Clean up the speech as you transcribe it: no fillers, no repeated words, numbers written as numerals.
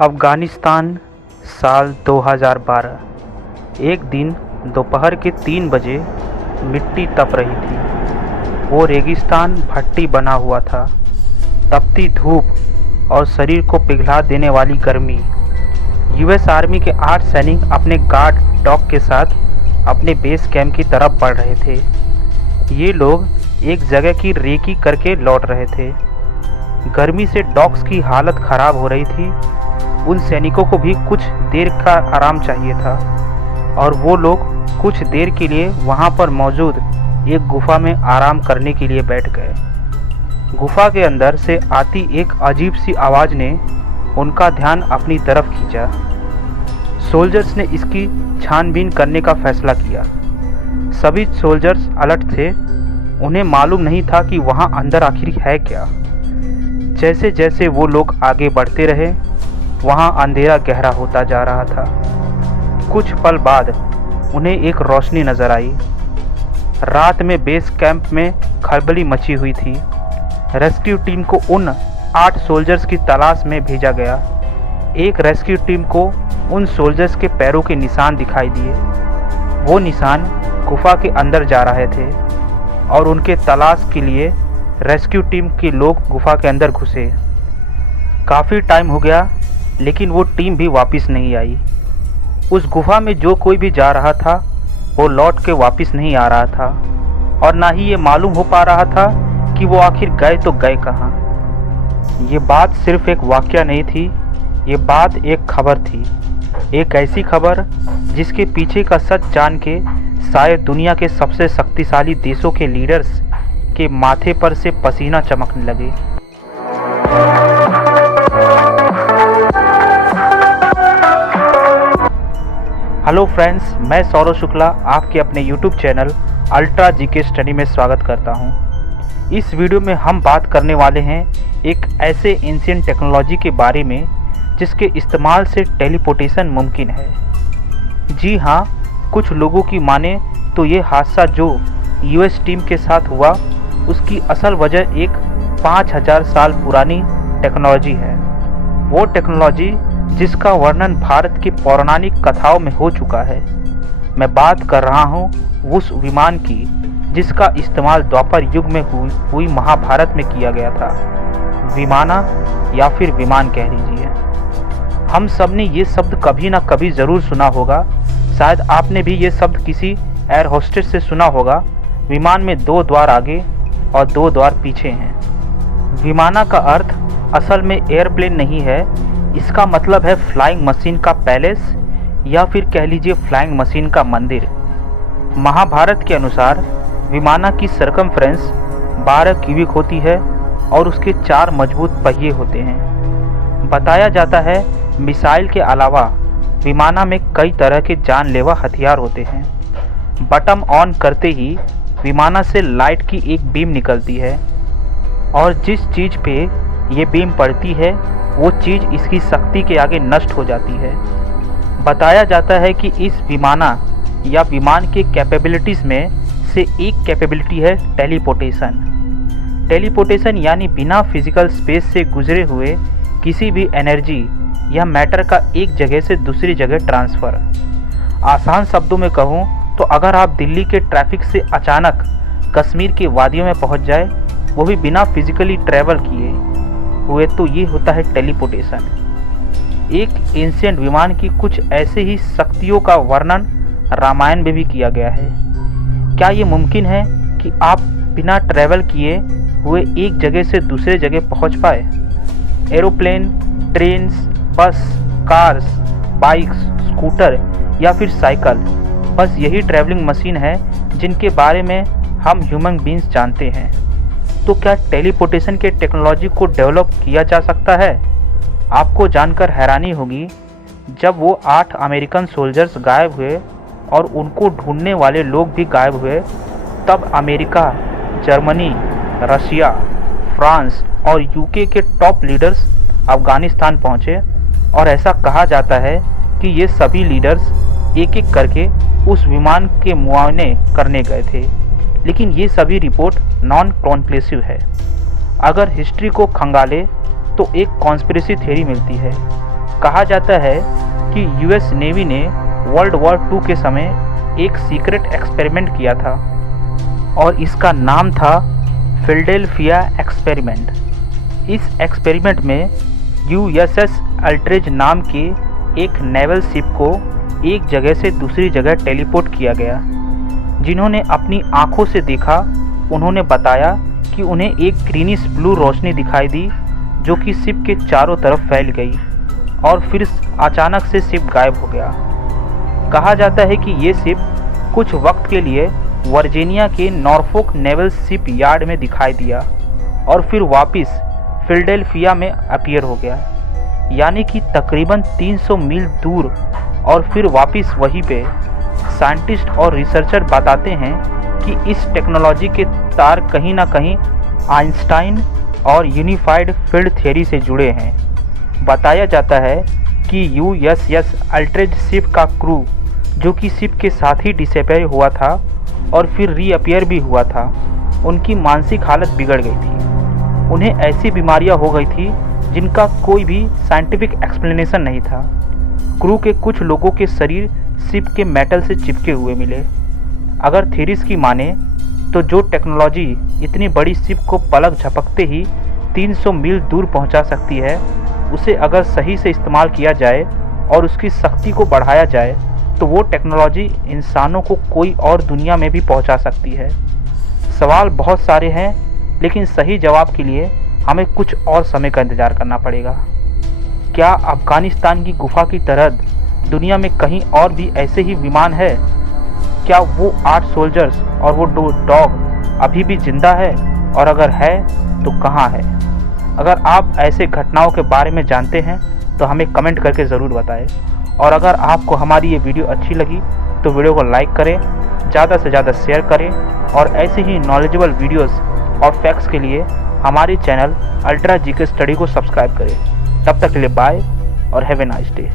अफ़गानिस्तान साल 2012। एक दिन दोपहर के 3 बजे मिट्टी तप रही थी। वो रेगिस्तान भट्टी बना हुआ था। तपती धूप और शरीर को पिघला देने वाली गर्मी। यूएस आर्मी के 8 सैनिक अपने गार्ड डॉग के साथ अपने बेस कैंप की तरफ बढ़ रहे थे। ये लोग एक जगह की रेकी करके लौट रहे थे। गर्मी से डॉग्स की हालत ख़राब हो रही थी। उन सैनिकों को भी कुछ देर का आराम चाहिए था और वो लोग कुछ देर के लिए वहाँ पर मौजूद एक गुफा में आराम करने के लिए बैठ गए। गुफा के अंदर से आती एक अजीब सी आवाज़ ने उनका ध्यान अपनी तरफ खींचा। सोल्जर्स ने इसकी छानबीन करने का फैसला किया। सभी सोल्जर्स अलर्ट थे। उन्हें मालूम नहीं था कि वहाँ अंदर आखिर है क्या। जैसे जैसे वो लोग आगे बढ़ते रहे, वहाँ अंधेरा गहरा होता जा रहा था। कुछ पल बाद उन्हें एक रोशनी नजर आई। रात में बेस कैंप में खलबली मची हुई थी। रेस्क्यू टीम को उन 8 सोल्जर्स की तलाश में भेजा गया। एक रेस्क्यू टीम को उन सोल्जर्स के पैरों के निशान दिखाई दिए। वो निशान गुफा के अंदर जा रहे थे और उनके तलाश के लिए रेस्क्यू टीम के लोग गुफा के अंदर घुसे। काफ़ी टाइम हो गया लेकिन वो टीम भी वापस नहीं आई। उस गुफा में जो कोई भी जा रहा था वो लौट के वापस नहीं आ रहा था और ना ही ये मालूम हो पा रहा था कि वो आखिर गए तो गए कहाँ। ये बात सिर्फ एक वाक़या नहीं थी, ये बात एक खबर थी। एक ऐसी खबर जिसके पीछे का सच जान के शायद दुनिया के सबसे शक्तिशाली देशों के लीडर्स के माथे पर से पसीना चमकने लगे। हेलो फ्रेंड्स, मैं सौरव शुक्ला आपके अपने YouTube channel ultra GK study में स्वागत करता हूं। इस वीडियो में हम बात करने वाले हैं एक ऐसे एंशिएंट टेक्नोलॉजी के बारे में जिसके इस्तेमाल से टेलीपोर्टेशन मुमकिन है। जी हाँ, कुछ लोगों की माने तो ये हादसा जो यूएस टीम के साथ हुआ उसकी असल वजह एक 5000 साल पुरानी टेक्नोलॉजी है। वो टेक्नोलॉजी जिसका वर्णन भारत की पौराणिक कथाओं में हो चुका है। मैं बात कर रहा हूँ उस विमान की जिसका इस्तेमाल द्वापर युग में हुई महाभारत में किया गया था। विमाना या फिर विमान कह लीजिए। हम सब ने ये शब्द कभी ना कभी ज़रूर सुना होगा। शायद आपने भी ये शब्द किसी एयर होस्टेस से सुना होगा। विमान में 2 द्वार आगे और 2 द्वार पीछे हैं। विमाना का अर्थ असल में एयरप्लेन नहीं है। इसका मतलब है फ्लाइंग मशीन का पैलेस या फिर कह लीजिए फ्लाइंग मशीन का मंदिर। महाभारत के अनुसार विमाना की सरकमफ्रेंस 12 क्यूबिक होती है और उसके 4 मजबूत पहिए होते हैं। बताया जाता है मिसाइल के अलावा विमाना में कई तरह के जानलेवा हथियार होते हैं। बटन ऑन करते ही विमाना से लाइट की एक बीम निकलती है और जिस चीज़ पे ये बीम पड़ती है वो चीज़ इसकी शक्ति के आगे नष्ट हो जाती है। बताया जाता है कि इस विमाना या विमान के कैपेबिलिटीज़ में से एक कैपेबिलिटी है टेलीपोर्टेशन। टेलीपोर्टेशन यानी बिना फिजिकल स्पेस से गुजरे हुए किसी भी एनर्जी या मैटर का एक जगह से दूसरी जगह ट्रांसफ़र। आसान शब्दों में कहूँ तो अगर आप दिल्ली के ट्रैफिक से अचानक कश्मीर की वादियों में पहुंच जाए, वो भी बिना फिजिकली ट्रैवल किए हुए, तो ये होता है टेलीपोर्टेशन। एक एंशिएंट विमान की कुछ ऐसे ही शक्तियों का वर्णन रामायण में भी किया गया है। क्या ये मुमकिन है कि आप बिना ट्रैवल किए हुए एक जगह से दूसरे जगह पहुंच पाए? एरोप्लेन, ट्रेन्स, बस, कार्स, बाइक्स, स्कूटर या फिर साइकिल, बस यही ट्रैवलिंग मशीन है जिनके बारे में हम ह्यूमन बींग्स जानते हैं। तो क्या टेलीपोर्टेशन के टेक्नोलॉजी को डेवलप किया जा सकता है? आपको जानकर हैरानी होगी, जब वो 8 अमेरिकन सोल्जर्स गायब हुए और उनको ढूंढने वाले लोग भी गायब हुए, तब अमेरिका, जर्मनी, रशिया, फ्रांस और यूके के टॉप लीडर्स अफ़गानिस्तान पहुँचे और ऐसा कहा जाता है कि ये सभी लीडर्स एक एक करके उस विमान के मुआयने करने गए थे। लेकिन ये सभी रिपोर्ट नॉन कॉन्क्लूसिव है। अगर हिस्ट्री को खंगाले तो एक कॉन्स्पिरेसी थ्योरी मिलती है कहा जाता है कि यूएस नेवी ने वर्ल्ड वॉर 2 के समय एक सीक्रेट एक्सपेरिमेंट किया था और इसका नाम था फिलाडेल्फिया एक्सपेरिमेंट। इस एक्सपेरिमेंट में यूएसएस अल्ट्रेज नाम के एक नेवल शिप को एक जगह से दूसरी जगह टेलीपोर्ट किया गया। जिन्होंने अपनी आंखों से देखा उन्होंने बताया कि उन्हें एक ग्रीनिश ब्लू रोशनी दिखाई दी जो कि शिप के चारों तरफ फैल गई और फिर अचानक से शिप गायब हो गया। कहा जाता है कि ये शिप कुछ वक्त के लिए वर्जीनिया के नॉर्फोक नेवल शिप यार्ड में दिखाई दिया और फिर वापस फिलाडेल्फिया में अपीयर हो गया, यानी कि तकरीबन 300 मील दूर और फिर वापस वहीं पे। साइंटिस्ट और रिसर्चर बताते हैं कि इस टेक्नोलॉजी के तार कहीं ना कहीं आइंस्टाइन और यूनिफाइड फील्ड थ्योरी से जुड़े हैं। बताया जाता है कि यूएसएस अल्ट्रेज शिप का क्रू, जो कि शिप के साथ ही डिसअपीयर हुआ था और फिर रीअपीयर भी हुआ था, उनकी मानसिक हालत बिगड़ गई थी। उन्हें ऐसी बीमारियां हो गई थी जिनका कोई भी साइंटिफिक एक्सप्लेनेशन नहीं था। क्रू के कुछ लोगों के शरीर शिप के मेटल से चिपके हुए मिले। अगर थ्योरीज की माने तो जो टेक्नोलॉजी इतनी बड़ी शिप को पलक झपकते ही 300 मील दूर पहुंचा सकती है, उसे अगर सही से इस्तेमाल किया जाए और उसकी शक्ति को बढ़ाया जाए तो वो टेक्नोलॉजी इंसानों को कोई और दुनिया में भी पहुंचा सकती है। सवाल बहुत सारे हैं, लेकिन सही जवाब के लिए हमें कुछ और समय का इंतज़ार करना पड़ेगा। क्या अफगानिस्तान की गुफा की तरह दुनिया में कहीं और भी ऐसे ही विमान है? क्या वो 8 सोल्जर्स और वो 2 डॉग अभी भी जिंदा है, और अगर है तो कहाँ है? अगर आप ऐसे घटनाओं के बारे में जानते हैं तो हमें कमेंट करके ज़रूर बताएं। और अगर आपको हमारी ये वीडियो अच्छी लगी तो वीडियो को लाइक करें, ज़्यादा से ज़्यादा शेयर करें और ऐसे ही नॉलेजेबल वीडियोस और फैक्ट्स के लिए हमारे चैनल अल्ट्रा जीके स्टडी को सब्सक्राइब करें। तब तक के लिए बाय और हैव ए नाइस डे।